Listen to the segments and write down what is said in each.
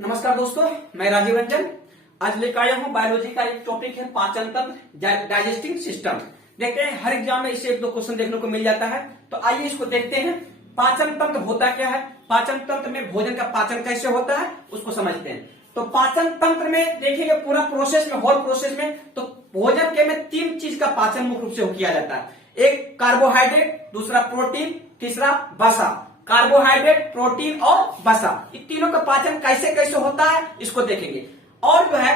नमस्कार दोस्तों, मैं राजीव रंजन आज लेकर आया हूं बायोलॉजी का एक टॉपिक है पाचन तंत्र, डाइजेस्टिंग सिस्टम। देखते हैं हर एग्जाम में इससे एक दो क्वेश्चन देखने को मिल जाता है, तो आइए इसको देखते हैं। पाचन तंत्र होता क्या है, पाचन तंत्र में भोजन का पाचन कैसे होता है उसको समझते हैं। तो पाचन तंत्र में देखेंगे पूरा प्रोसेस में, होल प्रोसेस में, तो भोजन के में तीन चीज का पाचन मुख्य रूप से किया जाता है। एक कार्बोहाइड्रेट, दूसरा प्रोटीन, तीसरा वसा। कार्बोहाइड्रेट, प्रोटीन और वसा, इन तीनों का पाचन कैसे कैसे होता है इसको देखेंगे। और जो है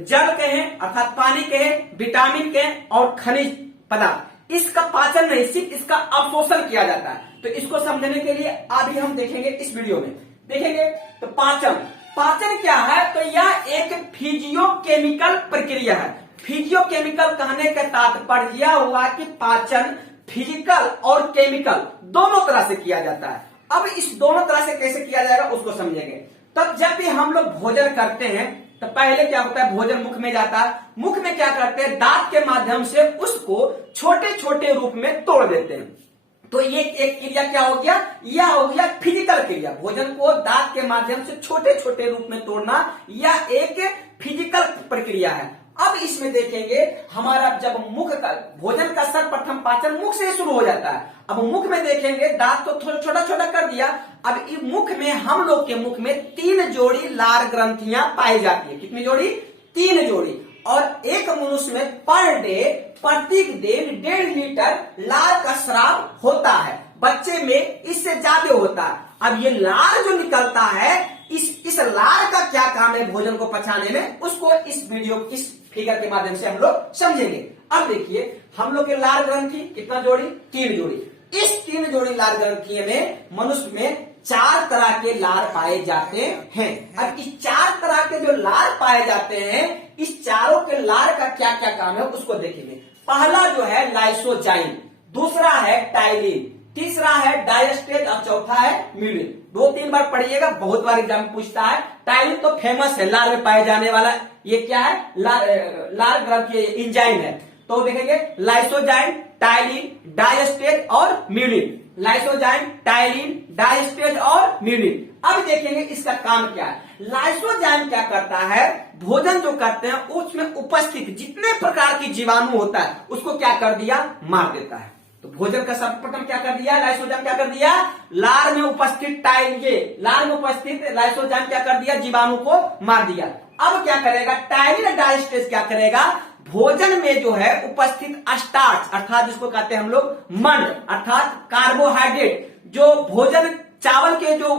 जल कहें अर्थात पानी कहें, विटामिन कहें और खनिज पदार्थ, इसका पाचन नहीं सिर्फ इसका अवशोषण किया जाता है। तो इसको समझने के लिए अभी हम देखेंगे, इस वीडियो में देखेंगे। तो पाचन क्या है, तो यह एक फिजियोकेमिकल प्रक्रिया है। फिजियोकेमिकल कहने का तात्पर्य यह हुआ कि पाचन फिजिकल और केमिकल दोनों तरह से किया जाता है। अब इस दोनों तरह से कैसे किया जाएगा उसको समझेंगे। तब जब भी हम लोग भोजन करते हैं तो पहले क्या होता है, भोजन मुख में जाता है। मुख में क्या करते हैं, दांत के माध्यम से उसको छोटे छोटे रूप में तोड़ देते हैं। तो ये एक क्रिया क्या हो गया, यह हो गया फिजिकल क्रिया। भोजन को दांत के माध्यम से छोटे छोटे रूप में तोड़ना, यह एक फिजिकल प्रक्रिया है। अब इसमें देखेंगे हमारा जब मुख का भोजन का सर्वप्रथम पाचन मुख से शुरू हो जाता है। अब मुख में देखेंगे दांत तो थोड़ा छोटा छोटा कर दिया। अब इस मुख में हम लोग के मुख में 3 जोड़ी लार ग्रंथियां पाई जाती है। कितनी जोड़ी, 3 जोड़ी। और एक मनुष्य में पर डे प्रत्येक दिन 1.5 लीटर लार का स्राव होता है। बच्चे में इससे ज्यादा होता है। अब ये लार जो निकलता है, इस लार का क्या काम है भोजन को पचाने में, उसको इस वीडियो इस फिगर के माध्यम से हम लोग समझेंगे। अब देखिए हम लोग के लार ग्रंथि कितना जोड़ी, 3 जोड़ी। इस 3 जोड़ी लार ग्रंथि में मनुष्य में 4 तरह के लार पाए जाते हैं। अब इस 4 तरह के जो लार पाए जाते हैं, इस चारों के लार का क्या क्या काम है उसको देखेंगे। पहला जो है लाइसोजाइम, दूसरा है टाइलिन, तीसरा है डायस्टेज और चौथा है म्यूलिन। 2-3 बार पढ़िएगा, बहुत बार एग्जाम पूछता है। टाइलिन तो फेमस है, लार में पाए जाने वाला। ये क्या है, लार ग्रंथि एंजाइम है। तो देखेंगे लाइसोजाइम, टाइलिन, डायस्टेज और म्यूलिन। लाइसोजाइम, टाइलिन, डायस्टेज और म्यूलिन। अब देखेंगे इसका काम क्या है। लाइसोजाइम क्या करता है, भोजन जो करते हैं उसमें उपस्थित जितने प्रकार की जीवाणु होता है उसको क्या कर दिया, मार देता है। तो भोजन का सर्वप्रथम क्या कर दिया, लाइसोजाइम क्या कर दिया, लार में उपस्थित लार में उपस्थित लाइसोजाइम क्या कर दिया, जीवाणु को मार दिया। अब क्या करेगा टाइलिन डायस्टेज क्या करेगा, भोजन में जो है उपस्थित स्टार्च अर्थात जिसको कहते हैं हम लोग मंड अर्थात कार्बोहाइड्रेट, जो भोजन चावल के जो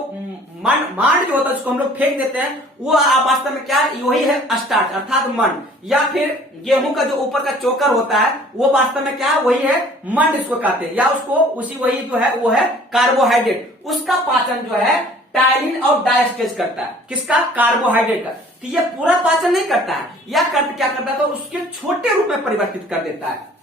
मांड जो होता है उसको हम लोग फेंक देते हैं, वो वास्तव में क्या है, वही है स्टार्च अर्थात मंड। या फिर गेहूं का जो ऊपर का चोकर होता है वो वास्तव में क्या है, वही है मंड इसको कहते हैं। या उसको उसी वही जो है वो है कार्बोहाइड्रेट। उसका पाचन जो है टाइलिन और डायस्टेज करता है। किसका, कार्बोहाइड्रेट का। तो यह पूरा पाचन नहीं करता है, यह क्या करता है, तो उसके छोटे रूप में परिवर्तित कर देता है।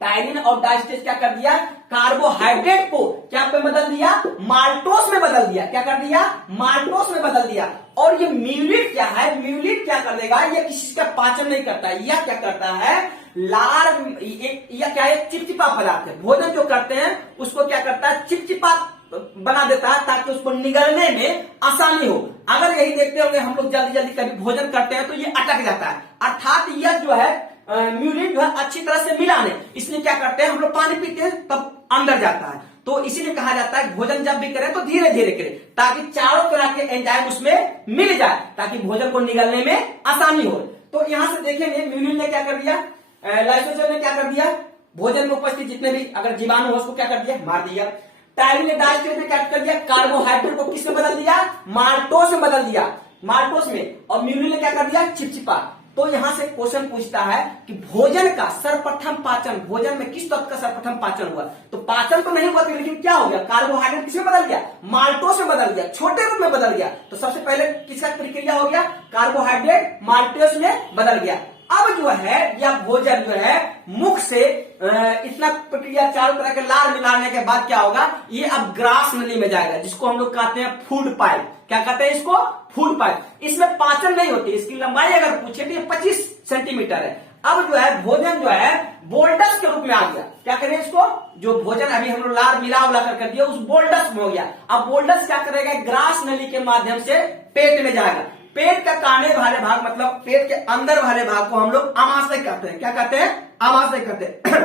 टाइलिन और डायस्टेज क्या कर दिया, कार्बोहाइड्रेट को क्या पे बदल दिया, माल्टोस में बदल दिया। क्या कर दिया, माल्टोस में बदल दिया। और ये म्यूलिन क्या है, म्यूलिन क्या कर देगा, ये किसी का पाचन नहीं करता है। यह क्या करता है, लार यह क्या है, चिपचिपा पदार्थ है। भोजन जो करते हैं उसको क्या करता है, चिपचिपा बना देता है ताकि उसको निगलने में आसानी हो। अगर यही देखते होंगे हम लोग जल्दी जल्दी कभी भोजन करते हैं तो ये अटक जाता है। अर्थात यह जो है म्यूलिन जो है अच्छी तरह से मिला नहीं, इसलिए क्या करते हैं हम लोग पानी पीते हैं तब अंदर जाता है। तो इसीलिए कहा जाता है भोजन जब भी करें तो धीरे धीरे करें ताकि चारों तरह के एंजाइम उसमें मिल जाए, ताकि भोजन को निगलने में आसानी हो। तो यहां से देखेंगे म्यूलिन ने क्या कर दिया, लाइसोजाइम ने क्या कर दिया, भोजन में उपस्थित जितने भी अगर जीवाणु हो उसको क्या कर दिया, मार दिया। टाइलिन ने डायस्टेज में क्या कर दिया, कार्बोहाइड्रेट को किसमें बदल दिया, माल्टोस में बदल दिया, माल्टोस में। और म्यूलिन ने क्या कर दिया, चिपचिपा। तो यहां से क्वेश्चन पूछता है कि भोजन का सर्वप्रथम पाचन, भोजन में किस तत्व का सर्वप्रथम पाचन हुआ। तो पाचन तो नहीं हुआ लेकिन क्या हो गया, कार्बोहाइड्रेट किसमें बदल गया, माल्टोस में बदल गया, छोटे रूप में बदल गया। तो सबसे पहले किसका प्रक्रिया हो गया, कार्बोहाइड्रेट माल्टोस में बदल गया। अब जो है यह भोजन जो है मुख से इतना प्रक्रिया चारों तरह के लार मिलाने के बाद क्या होगा, ये अब ग्रास नली में जाएगा, जिसको हम लोग कहते हैं फूड पाइप। क्या कहते हैं इसको, फूड पाइप। इसमें पाचन नहीं होती, इसकी लंबाई अगर पूछे तो ये 25 सेंटीमीटर है। अब जो है भोजन जो है बोल्डस के रूप में आ गया। क्या करें इसको, जो भोजन अभी हम लोग लार मिला उला कर दिया उस बोल्डस में हो गया। अब बोल्डस क्या करेगा, ग्रास नली के माध्यम से पेट में जाएगा। पेट का काने वाले भाग मतलब पेट के अंदर वाले भाग को हम लोग आमाशय कहते हैं। क्या कहते हैं, आमाशय कहते हैं।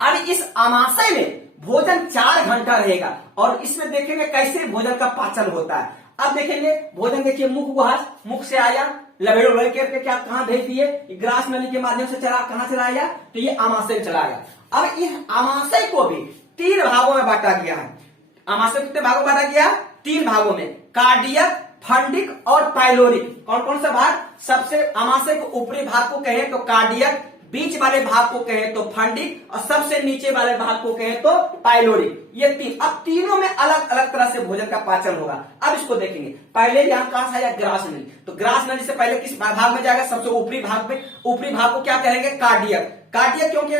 अब इस आमाशय में भोजन 4 घंटा रहेगा और इसमें देखेंगे कैसे भोजन का पाचन होता है। अब देखेंगे भोजन, देखिए मुख गुहा, मुख से आया, लबेड़ उबेड़ करके क्या कहां भेज दिए, ग्रास नली के माध्यम से चला, कहां चला गया, तो ये आमाशय चला गया। अब इस आमाशय को भी 3 भागों में बांटा गया है। आमाशय कितने भागों में बांटा गया, 3 भागों में, कार्डियक, फंडिक और पाइलोरिक। कौन कौन सा भाग, सबसे आमाशय को ऊपरी भाग को कहे तो कार्डियक, बीच वाले भाग को कहे तो फंडिक और सबसे नीचे वाले भाग को कहे तो पाइलोरिक। ये 3, अब तीनों में अलग अलग तरह से भोजन का पाचन होगा। अब इसको देखेंगे, पहले यहां कहां से आया, ग्रास नली, तो ग्रास नली से पहले किस भाग में जाएगा, सबसे ऊपरी भाग में। ऊपरी भाग को क्या कहेंगे, कार्डियक। कार्डियक क्योंकि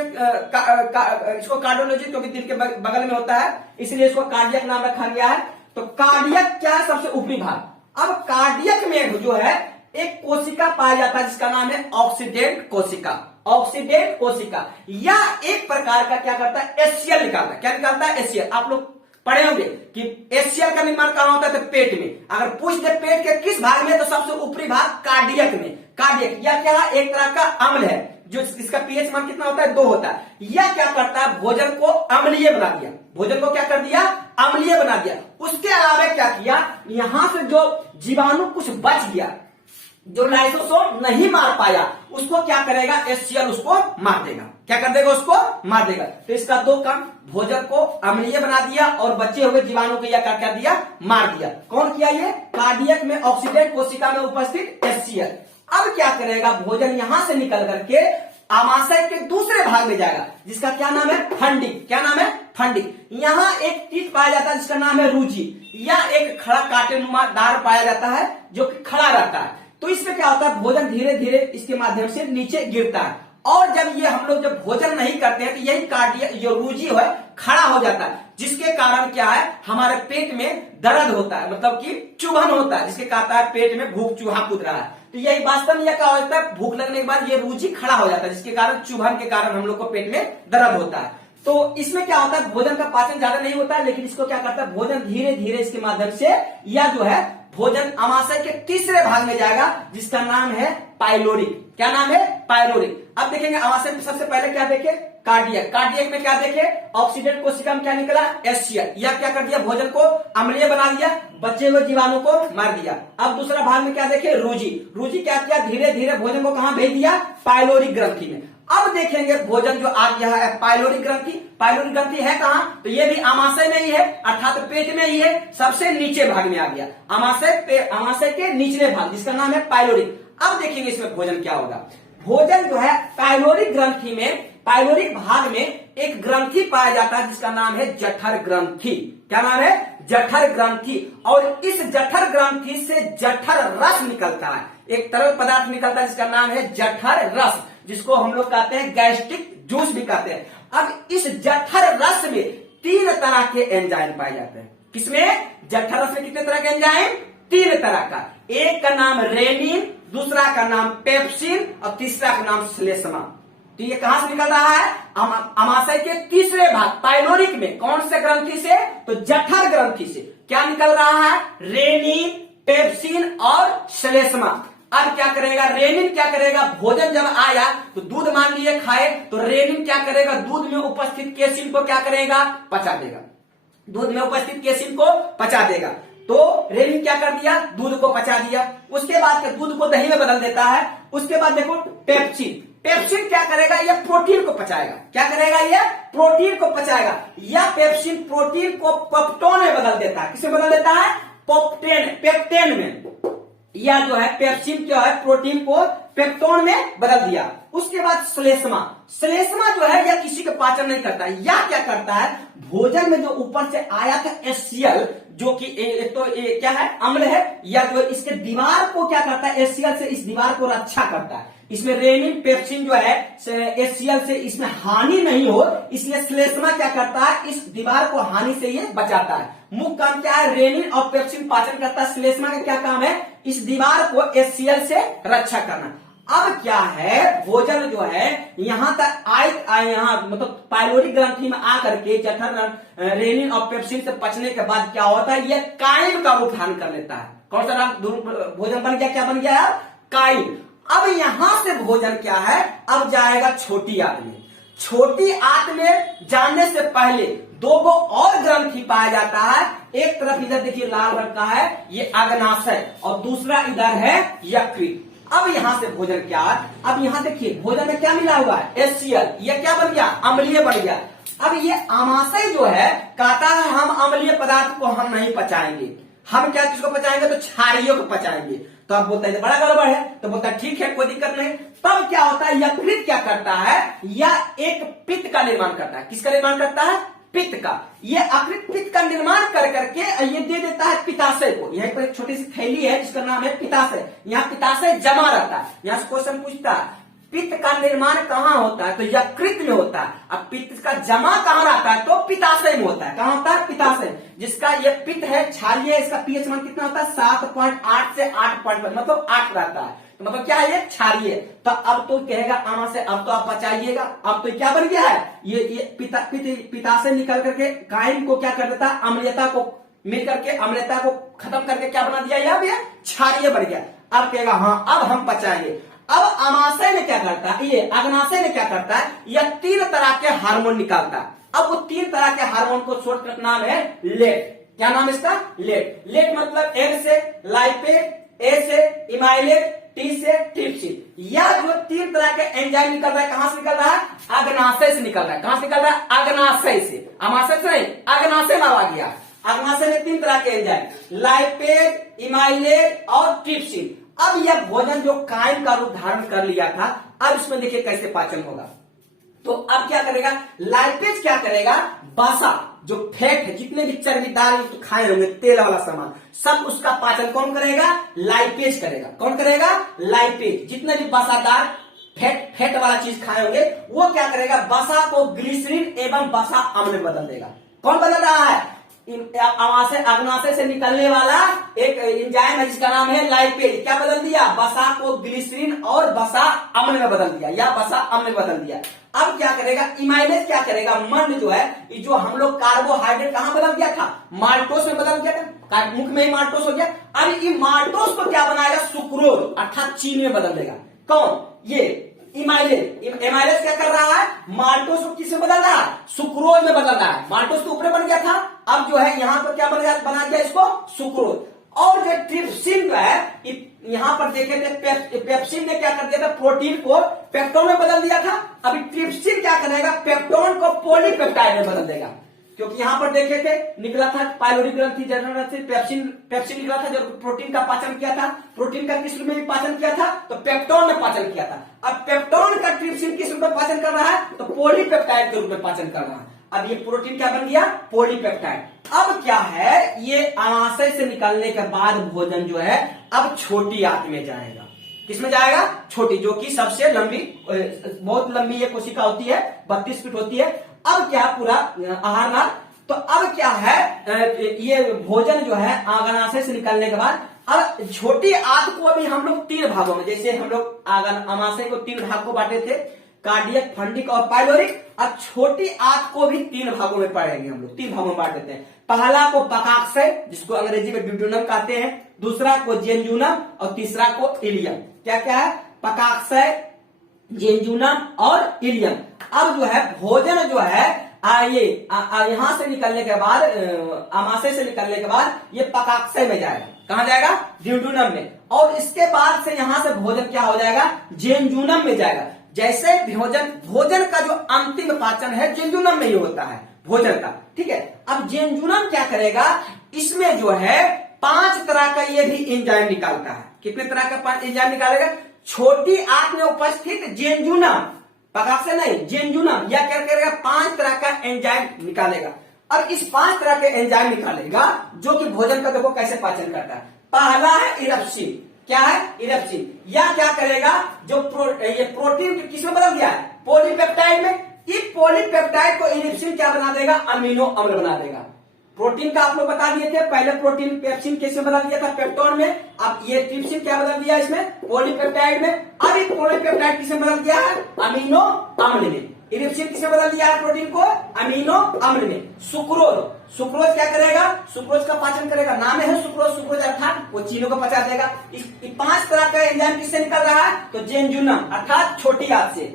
इसको कार्डियोलॉजी क्योंकि दिल के बगल में होता है इसलिए इसको कार्डियक नाम रखा गया है। तो कार्डियक क्या है, सबसे ऊपरी भाग। अब कार्डियक में जो है एक कोशिका पाया जाता है जिसका नाम है ऑक्सीडेंट कोशिका। ऑक्सीडेंट कोशिका या एक प्रकार का क्या करता है, एचसीएल निकालता है। क्या निकालता है, एचसीएल। आप लोग पढ़े होंगे कि एचसीएल का निर्माण कहां होता है, तो पेट में। अगर पूछ दे पेट के किस भाग में, तो सबसे ऊपरी भाग कार्डियक में। कार्डियक या क्या है, एक तरह का अम्ल है जो इसका पीएच मान कितना होता है, 2 होता है। यह क्या करता है, भोजन को अम्लीय बना दिया। भोजन को क्या कर दिया, अम्लीय बना दिया। उसके अलावा क्या किया, यहां से जो जीवाणु कुछ बच गया, जो लाइसोसोम नहीं मार पाया, उसको क्या करेगा, एचसीएल उसको मार देगा। क्या कर देगा, उसको मार देगा। तो इसका 2 काम, भोजन को अम्लीय बना दिया और बचे हुए जीवाणु को यह क्या कर दिया, मार दिया। कौन किया, ये कार्डियक में ऑक्सीडेंट कोशिका में उपस्थित एचसीएल। अब क्या करेगा, भोजन यहां से निकल करके आमाशय के दूसरे भाग में जाएगा जिसका क्या नाम है, फंडिक। क्या नाम है, फंडिक। यहां एक चीज पाया जाता है जिसका नाम है रूचि, या एक खड़ा कांटेनुमा डार पाया जाता है जो कि खड़ा रहता है। तो इसमें क्या होता है, भोजन धीरे धीरे इसके माध्यम से नीचे गिरता है और जब ये हम लोग जब भोजन नहीं करते हैं तो यही कार्डियक जो रूजी है खड़ा हो जाता है, जिसके कारण क्या है, हमारे पेट में दर्द होता है, मतलब कि चुभन होता है, जिसके कारण है पेट में भूख चूहा कूद रहा है। तो यही वास्तव में क्या होता है, भूख लगने के बाद ये रूजी खड़ा हो जाता है, जिसके कारण चुभन के कारण हम लोग को पेट में दर्द होता है। तो इसमें क्या होता है, भोजन का पाचन ज्यादा नहीं होता है, लेकिन इसको क्या करता है, भोजन धीरे धीरे इसके माध्यम से या जो है भोजन आमाशय के तीसरे भाग में जाएगा जिसका नाम है पाइलोरिक। क्या नाम है, पाइलोरिक। अब देखेंगे आमाशय में सबसे पहले क्या देखे, कार्डियक। कार्डियक में क्या देखे, ऑक्सीडेंट कोशिका में क्या निकला, एचसीएल। यह क्या कर दिया, भोजन को अम्लीय बना दिया, बचे हुए जीवाणु को मार दिया। अब दूसरा भाग में क्या देखे, रूजी। रूजी क्या किया, धीरे धीरे भोजन को कहां भेज दिया, पाइलोरिक ग्रंथि में। अब देखेंगे भोजन जो आ गया है पाइलोरिक ग्रंथि। पाइलोरिक ग्रंथि है कहां, तो ये भी आमाशय में ही है, अर्थात पेट में ही है, सबसे नीचे भाग में आ गया, आमाशय के निचले भाग जिसका नाम है पाइलोरिक। अब देखेंगे इसमें भोजन क्या होगा। भोजन जो है पाइलोरिक ग्रंथि में, पाइलोरिक भाग में एक ग्रंथि पाया जाता है जिसका नाम है जठर ग्रंथि। क्या नाम है, जठर ग्रंथि। और इस जठर ग्रंथि से जठर रस निकलता है, एक तरल पदार्थ निकलता है जिसका नाम है जठर रस, जिसको हम लोग कहते हैं गैस्ट्रिक जूस भी कहते हैं। अब इस जठर रस में 3 तरह के एंजाइम पाए जाते हैं। किसमें, जठर रस में कितने तरह के एंजाइम, 3 तरह का। एक का नाम रेनिन, दूसरा का नाम पेप्सिन और तीसरा का नाम श्लेष्मा। तो ये कहां से निकल रहा है, आमाशय के तीसरे भाग पाइलोरिक में। कौन से ग्रंथि से, तो जठर ग्रंथि से। क्या निकल रहा है, रेनिन, पेप्सिन और श्लेष्मा। अब क्या करेगा, रेनिन क्या करेगा, भोजन जब आया तो दूध मान लिए खाए, तो रेनिन क्या करेगा, दूध में उपस्थित केसिन को क्या करेगा, पचा देगा। दूध में उपस्थित केसिन को पचा देगा। तो रेनिन क्या कर दिया, दूध को पचा दिया। उसके बाद दूध को दही में बदल देता है। उसके बाद देखो पेप्सिन, पेप्सिन क्या करेगा, यह प्रोटीन को पचाएगा। क्या करेगा, यह प्रोटीन को पचाएगा। यह पेप्सिन प्रोटीन को पेप्टोन में बदल देता है। किसमें बदल देता है, पेप्टेन में। या जो है पेप्सिन जो है प्रोटीन को पेप्टोन में बदल दिया। उसके बाद श्लेष्मा, श्लेष्मा जो है यह किसी का पाचन नहीं करता है। या क्या करता है, भोजन में जो ऊपर से आया था एचसीएल, जो कि क्या है, अम्ल है, या जो इसके दीवार को क्या करता है, एचसीएल से इस दीवार को रक्षा करता है। इसमें रेनिन पेप्सिन जो है एचसीएल से इसमें हानि नहीं हो, इसलिए श्लेष्मा क्या करता है, इस दीवार को हानि से ये बचाता है। मुख्य काम क्या है, रेनिन और पेप्सिन पाचन करता है, श्लेष्मा का क्या काम है, इस दीवार को एचसीएल से रक्षा करना। अब क्या है, भोजन जो है यहां तक यहाँ मतलब पाइलोरी ग्रंथि में आकर के जठर रेनिन और पेप्सिन से पचने के बाद क्या होता है, यह काइम का रूप धारण कर लेता है। कौन सा भोजन बन गया, क्या बन गया, काइम। अब यहां से भोजन क्या है, अब जाएगा छोटी आंत में। छोटी आंत में जाने से पहले दो गो और ग्रंथि पाया जाता है। एक तरफ इधर देखिए लाल रंग का है, ये अग्नाशय, और दूसरा इधर है यकृत। अब यहां से भोजन क्या है, अब यहां देखिए भोजन में क्या मिला हुआ है, HCl, ये क्या बन गया, अम्लीय बन गया। अब ये आमाशय जो है कहता है हम अम्लीय पदार्थ को हम नहीं पचाएंगे, हम क्या किसको पचाएंगे, तो क्षारीय को पचाएंगे। तो आप बोलते हैं बड़ा गड़बड़ है, तो बोलता है ठीक है कोई दिक्कत नहीं। तब क्या होता है, यकृत क्या करता है, यह एक पित्त का निर्माण करता है। किसका निर्माण करता है, पित्त का। ये यकृत पित्त का निर्माण कर करके ये दे देता है पित्ताशय को। यहीं पर एक छोटी सी थैली है जिसका नाम है पित्ताशय, यहाँ पित्ताशय जमा रहता है। यहाँ से क्वेश्चन पूछता है पित्त का निर्माण कहाँ होता है, तो यकृत में होता है। अब पित्त का जमा कहाँ रहता है, तो पित्ताशय में होता है। कहाँ होता है, पित्ताशय, जिसका ये पित्त है क्षारीय है, इसका पीएच मान कितना होता है, 7.8 से 8.5, मतलब 8 रहता है। तो मतलब क्या है, ये क्षारीय। तो अब तो कहेगा आमा से, अब तो आप बचाइएगा। अब तो क्या बन गया है, ये पित्ताशय निकल करके काइम को क्या कर देता है, अम्लीयता को मिल करके अम्लीयता को खत्म करके क्या बना दिया, यह क्षारीय बन गया। अब कहेगा हाँ अब हम पचाएंगे। अब अमाशय ने क्या करता है, ये अग्नाशय ने क्या करता है, यह 3 तरह के हार्मोन निकालता है। अब वो 3 तरह के हार्मोन को शॉर्टकट नाम है लेट। क्या नाम इसका, लेट। लेट मतलब L से लाइपेज, A से इमाइलेज, T से ट्रिप्सिन। यह जो 3 तरह के एंजाइम निकल रहा है, कहां से निकल रहा है, अग्नाशय से निकल रहा है। कहां से निकल रहा है, अग्नाशय से, अमाशय से नहीं, अग्नाशय नाम आ गया। अग्नाशय में 3 तरह के एंजाइम, लाइपेज, इमाइलेज और ट्रिप्सिन। अब यह भोजन जो काइम का रूप धारण कर लिया था, अब इसमें देखिए कैसे पाचन होगा। तो अब क्या करेगा, लाइपेज क्या करेगा, बासा जो फैट है, जितने भी चर्बीदार तो खाए होंगे तेल वाला सामान, सब उसका पाचन कौन करेगा, लाइपेज करेगा। कौन करेगा, लाइपेज। जितने भी बासादार फैट वाला चीज खाए होंगे वो क्या करेगा, बसा को ग्लिसरीन एवं बसा अम्ल में बदल देगा। कौन बदल रहा है, अग्नाशय से निकलने वाला एक एंजाइम है जिसका नाम है लाइपेज। क्या बदल दिया, बसा को ग्लिसरीन और बसा अम्ल में बदल दिया, या बसा अम्ल में बदल दिया। अब क्या करेगा, इमाइलेज क्या करेगा, मंड जो है, जो हम लोग कार्बोहाइड्रेट कहां बदल गया था, माल्टोस में बदल गया था, मुख में ही माल्टोस हो गया। अब ये माल्टोस को क्या बनाएगा, सुक्रोज अर्थात चीनी में बदल देगा। कौन, ये इमाइलेज। इमाइलेज क्या कर रहा है, माल्टोस को किसमें बदल रहा है, सुक्रोज में बदल रहा है। माल्टोस तो ऊपर बन गया था, अब जो है यहाँ पर क्या बना दिया इसको, सुक्रोज। और जो ट्रिप्सिन जो है, यहाँ पर देखे थे पेप्सिन ने क्या कर दिया था, प्रोटीन को पेप्टोन में बदल दिया था। अभी ट्रिप्सिन क्या करेगा, पेप्टोन को पॉलीपेप्टाइड में बदल देगा। क्योंकि यहाँ पर देखे थे निकला था पाइलोरी ग्रंथि, पेप्सिन निकला था जो प्रोटीन का पाचन किया था। प्रोटीन का किस रूप में भी पाचन किया था, तो पेप्टोन में पाचन किया था। अब पेप्टोन का ट्रिप्सिन किस रूप में पाचन कर रहा है, तो पॉलीपेप्टाइड के रूप में पाचन कर रहा है। अब ये प्रोटीन क्या बन गया, पॉलीपेप्टाइड। अब क्या है, ये अमाशय से निकलने के बाद भोजन जो है अब छोटी आंत में जाएगा। किसमें जाएगा, छोटी, जो कि सबसे लंबी, बहुत लंबी ये कोशिका होती है, 32 फीट होती है। अब क्या पूरा आहार नाल, तो अब क्या है, ये भोजन जो है अग्नाशय से निकलने के बाद अब छोटी आंत को अभी हम लोग 3 भागों में, जैसे हम लोग अमाशय को 3 भाग को बांटे थे, कार्डियक, फंडिक और पाइलोरिक। अब छोटी आंत को भी 3 भागों में पढ़ेंगे हम लोग, 3 भागों में बांट देते हैं। पहला को पकाक्षय, जिसको अंग्रेजी में ड्यूडेनम कहते हैं, दूसरा को जेंजुनम और तीसरा को इलियम। क्या क्या है, पकाक्षय, जेंजुनम और इलियम। अब जो है भोजन जो है ये यहां से निकलने के बाद, अमाशय से निकलने के बाद ये पकाक्षय में जाएगा। कहां जाएगा, ड्यूडेनम में। और इसके बाद से यहां से भोजन क्या हो जाएगा, जेंजुनम में जाएगा। जैसे भोजन का जो अंतिम पाचन है जेंजुनम में ही होता है भोजन का, ठीक है। अब जेंजुनम क्या करेगा, इसमें जो है 5 तरह का ये भी एंजाइम निकालता है। कितने तरह का 5 एंजाइम निकालेगा, छोटी आंत में उपस्थित जेंजुनम, पकाक्षय नहीं, जेंजुनम, या क्या करेगा, 5 तरह का एंजाइम निकालेगा। अब इस 5 तरह के एंजाइम निकालेगा जो कि भोजन का देखो कैसे पाचन करता है। पहला है इरप्सिन। क्या है, इरप्सिन। या क्या करेगा, जो ये प्रोटीन किसमें बदल गया है, पॉलीपेप्टाइड में। ये पॉलीपेप्टाइड को इरप्सिन क्या बना देगा, अमीनो अम्ल बना देगा। प्रोटीन का आप लोग बता दिए थे, पहले प्रोटीन पेप्सिन कैसे बदल दिया था पेप्टोन में, अब ये ट्रिप्सिन क्या बदल दिया इसमें, पॉलीपेप्टाइड में। अब ये पॉलीपेप्टाइड किसे बदल दिया है, अमीनो अम्ल में। इरिप्सिन किसे बदल दिया है प्रोटीन को, अमीनो अम्ल में। सुक्रोज, सुक्रोज क्या करेगा, सुक्रोज का पाचन करेगा, नाम है सुक्रोज, सुक्रोज अर्थात वो चीनों को पचा देगा। इस 5 तरह का एंजाइम किससे निकल रहा है, तो जेंजुनम अर्थात छोटी आंत से।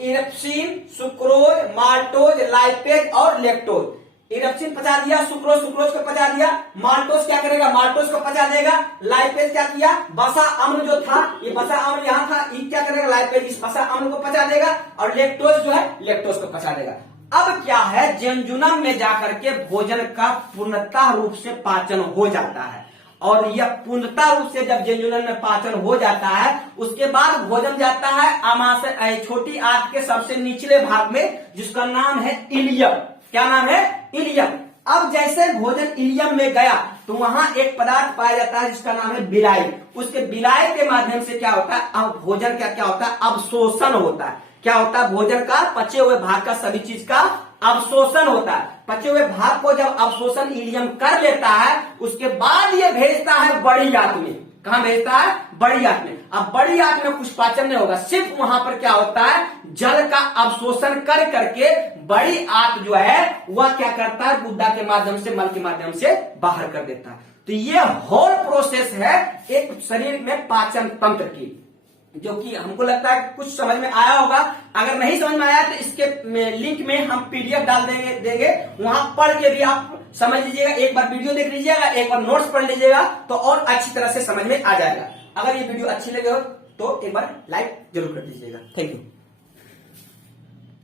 इरिप्सिन, सुक्रोज, माल्टोज, लाइपेज और लेक्टोज। इरिप्सिन पचा दिया, सुक्रोज, सुक्रोज को पचा दिया, माल्टोज क्या करेगा, माल्टोज को पचा देगा, लाइपेज क्या किया, बसा अम्ल जो था, ये बसा अम्ल यहाँ था, ये क्या करेगा, लाइपेज इस बसा अम्ल को पचा देगा, और लेक्टोज जो है लेक्टोज को पचा देगा। अब क्या है, जेंजुनम में जाकर के भोजन का पूर्णतः रूप से पाचन हो जाता है, और यह पूर्णतः रूप से जब जेंजुनम में पाचन हो जाता है, उसके बाद भोजन जाता है आमाशय, छोटी आंत के सबसे निचले भाग में, जिसका नाम है इलियम। क्या नाम है, इलियम। अब जैसे भोजन इलियम में गया तो वहां एक पदार्थ पाया जाता है जिसका नाम है बिलाई। उसके बिलाई के माध्यम से क्या होता है, अब भोजन का क्या होता है, अवशोषण होता है। क्या होता है, भोजन का पचे हुए भाग का सभी चीज का अवशोषण होता है। पचे हुए भाग को जब अवशोषण इलियम कर लेता है, उसके बाद ये भेजता है बड़ी आंत में। कहां भेजता है, बड़ी आंत में। अब बड़ी आंत में कुछ पाचन नहीं होगा, सिर्फ वहां पर क्या होता है, जल का अवशोषण कर करके बड़ी आंत जो है वह क्या करता है, गुद्दा के माध्यम से, मल के माध्यम से बाहर कर देता है। तो ये होल प्रोसेस है एक शरीर में पाचन तंत्र की, जो कि हमको लगता है कुछ समझ में आया होगा। अगर नहीं समझ में आया तो इसके लिंक में हम पीडीएफ डाल देंगे, वहां पढ़ के भी आप समझ लीजिएगा। एक बार वीडियो देख लीजिएगा, एक बार नोट्स पढ़ लीजिएगा, तो और अच्छी तरह से समझ में आ जाएगा। अगर ये वीडियो अच्छी लगे हो तो एक बार लाइक जरूर कर दीजिएगा। Thank you.